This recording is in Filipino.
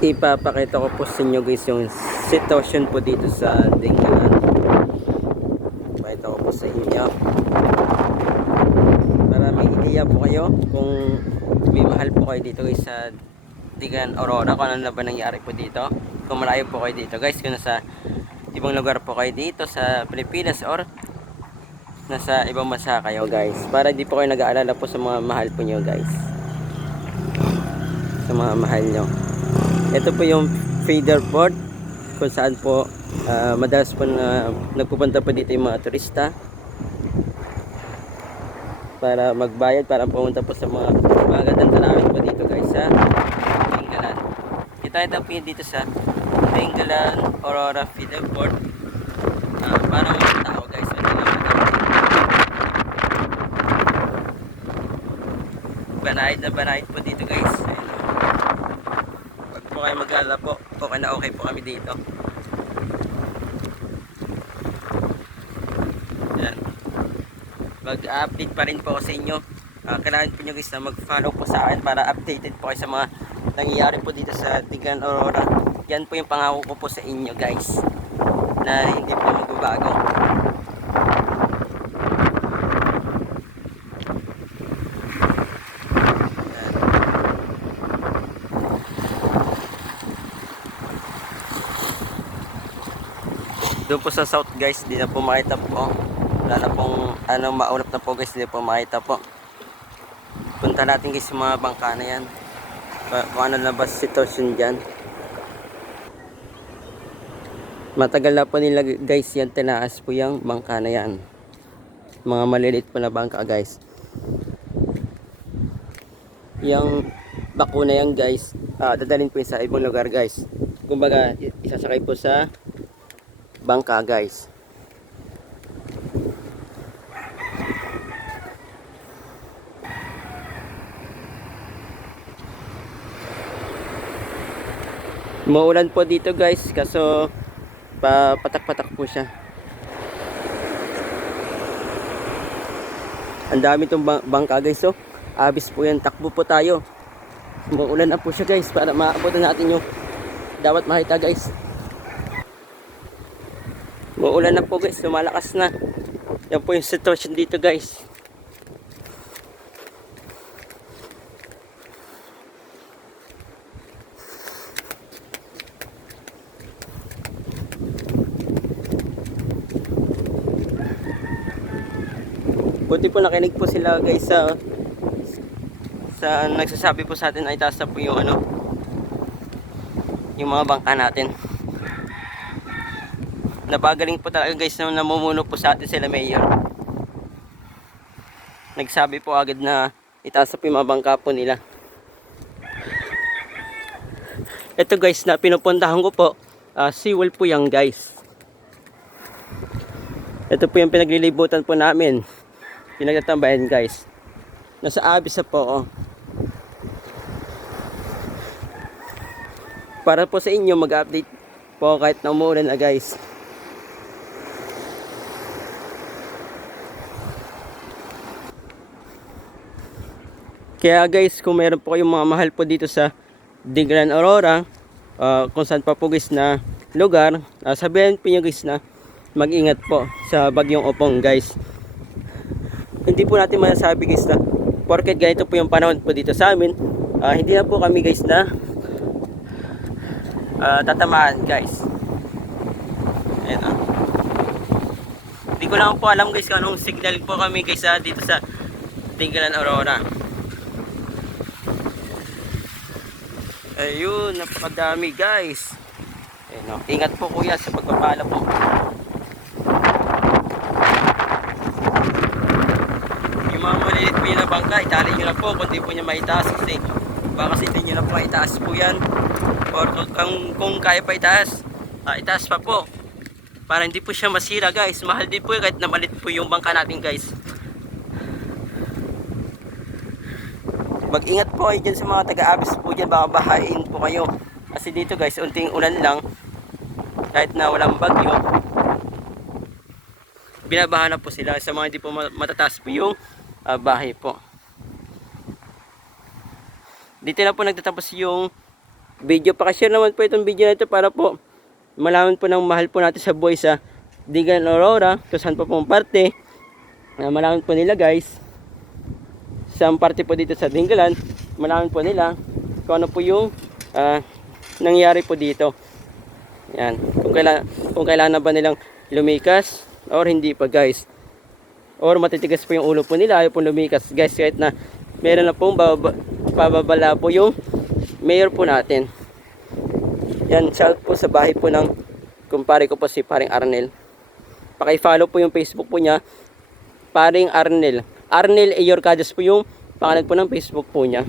ipapakita ko po sa inyo guys yung sitwasyon po dito sa Dingalan. Pakita ko po sa inyo. Para may ideya po kayo kung may mahal po kayo dito guys sa Dingalan Aurora kung ano na ba nangyari po dito. Kung malayo po kayo dito guys kung nasa ibang lugar po kayo dito sa Pilipinas or nasa ibang bansa kayo guys. Para hindi po kayo nag-aalala po sa mga mahal po nyo guys. Sa mga mahal nyo. Ito po yung feeder port kung saan po ah, madalas po na nagpupunta po dito yung mga turista para magbayad para pumunta po sa mga magandang tanawin po dito guys sa Bengalan. Kita ito po dito sa Bengalan Aurora Feeder Port Ah, para mga tao guys. Banayad na banayad po dito guys Pag po mag-alala po, okay po kami dito. Yan. Mag-update pa rin po sa inyo. Ah, kailangan po nyo guys na mag-follow po sa akin para updated po kayo sa mga nangyayari po dito sa Tigan Aurora. Yan po yung pangako ko po sa inyo guys. Na hindi po magbabago. Doon po sa south guys, di na po makita po. Wala na pong ano, maulap na po guys, di na po makita po. Punta natin guys yung mga bangka na yan. Kung ano na ba sitwasyon dyan. Matagal na po nila guys yan tinaas po yung bangka na yan. Mga maliliit po na bangka guys. Yung bakuna yan guys, ah, dadalhin po sa ibang lugar guys. Kumbaga, isasakay po sa bangka guys Maulan po dito guys kaso pa patak-patak po siya Ang dami tong bang- bangka guys oh. Abis po yan, takbo po tayo. Maulan na po siya guys para maabot na natin yung dapat makita guys. Maulan na po guys, lumalakas na. Yan po yung sitwasyon dito guys. Buti po nakinig po sila guys sa sa nagsasabi po sa atin ay taas po yung ano yung mga bangka natin napagaling po talaga guys na namumuno po sa atin sila mayor. Nagsabi po agad na itaas po yung bangka po nila. Ito guys na pinupuntahan ko po uh, seawall po yan guys. Ito po yung pinaglilibutan po namin. Pinagtatambayan guys. Nasa abis na po oh. para po sa inyo mag-update po kahit na umulan na guys Kaya guys, kung meron po kayong mga mahal po dito sa Digran Aurora, ah, kung saan pa po guys na lugar, uh, sabihin po nyo guys na mag-ingat po sa bagyong opong guys. Hindi po natin masasabi guys na porket ganito po yung panahon po dito sa amin, ah, hindi na po kami guys na ah, tatamaan guys. Ayan ah. Hindi ko lang po alam guys kung anong signal po kami guys ah, dito sa Tinggalan Aurora. Ayun, napakadami guys. Ayun, no. Ingat po kuya sa pagpapala po. Yung mga maliliit po yun na bangka, itali nyo na po kung di po nyo maitaas kasi baka kasi hindi nyo na po maitaas po yan. Or kung, kung kaya pa itaas, ah, itaas pa po. Para hindi po siya masira guys. Mahal din po kahit na malit po yung bangka natin guys. Mag-ingat po kayo dyan sa mga taga-abis po dyan, baka bahain po kayo. Kasi dito guys, unting ulan lang, kahit na walang bagyo, binabaha na po sila sa mga hindi po ma- matataas po yung ah, bahay po. Dito na po nagtatapos yung video. Pakishare naman po itong video na ito para po malaman po ng mahal po natin sa buhay sa Digan Aurora, kung saan po pong parte. Uh, malaman po nila guys. Sa parte po dito sa Dingalan, malaman po nila kung ano po yung ah, nangyari po dito. Yan. Kung kailan kung kailan ba nilang lumikas or hindi pa guys. Or matitigas po yung ulo po nila ayaw po lumikas guys kahit na meron na pong bababa, pababala po yung mayor po natin. Yan, shout po sa bahay po ng kumpare ko po si paring Arnel. Paki-follow po yung Facebook po niya, paring Arnel. Arnel Eyorcades po yung pangalan po ng Facebook po niya.